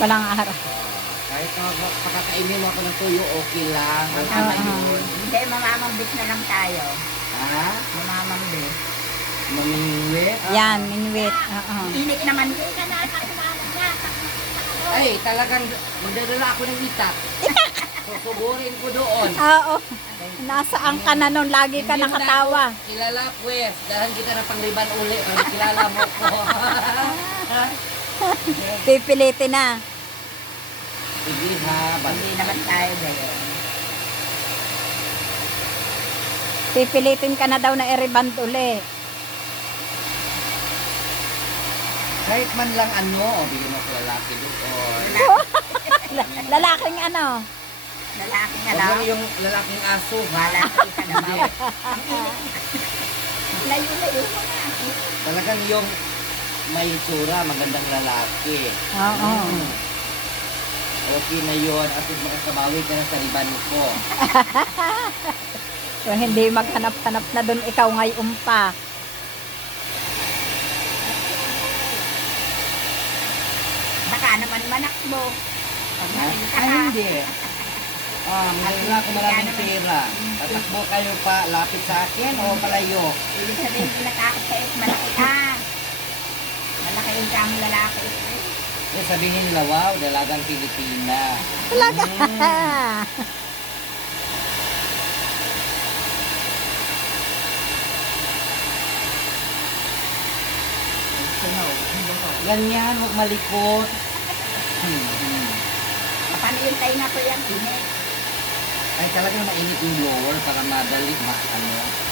Walang araw. Kahit pakakainin mo ako ng tuyo, okay lang. Ang tama yun. Hindi, mamamambit na lang tayo. Ha? Mamamambit. Mamingwit? Yan, minuit. Oo. Init naman. Ay, talagang magdadala ako ng itak. Susuburin ko doon. Oo. Nasaan ka na nun? Lagi ka Hindi mo na nakatawa. ako kilala, pues. Dahan kita ng pangliban uli. Para kilala mo ko. Pipilitin na. Sige ha, Hindi naman tayo ganyan. Pipilitin ka na daw na i-reband uli. Kahit man lang ano, o bigyan mo ko lalaki doon. Lalaking ano? Lalaki nga Huwag lang. lang yung lalaking aso, ha? Wala ka na Hindi. ba? Layo-layo mo nga. Talagang yung may itsura, magandang lalaki. Oo. Okay na yun. At makakabawi ka na sa riban ko. Kung hindi maghanap-hanap na doon, ikaw ngayon pa. Baka naman manak mo. Pag Ha? nakita Ay, ka. hindi. Mayroon ako maraming pera. Tatakbo kayo pa, lapit sa akin o palayo? Ibig sabihin ko natakot sa'yo, malaki ka. Malaki yung kang lalaki. Eh, sabihin nila, wow, dalagang Pilipina. Talaga. Ganyan, huwag malikot. Paano yung tayo na ko yan? Init. Ay, talagang mainit yung blower para madali, ano.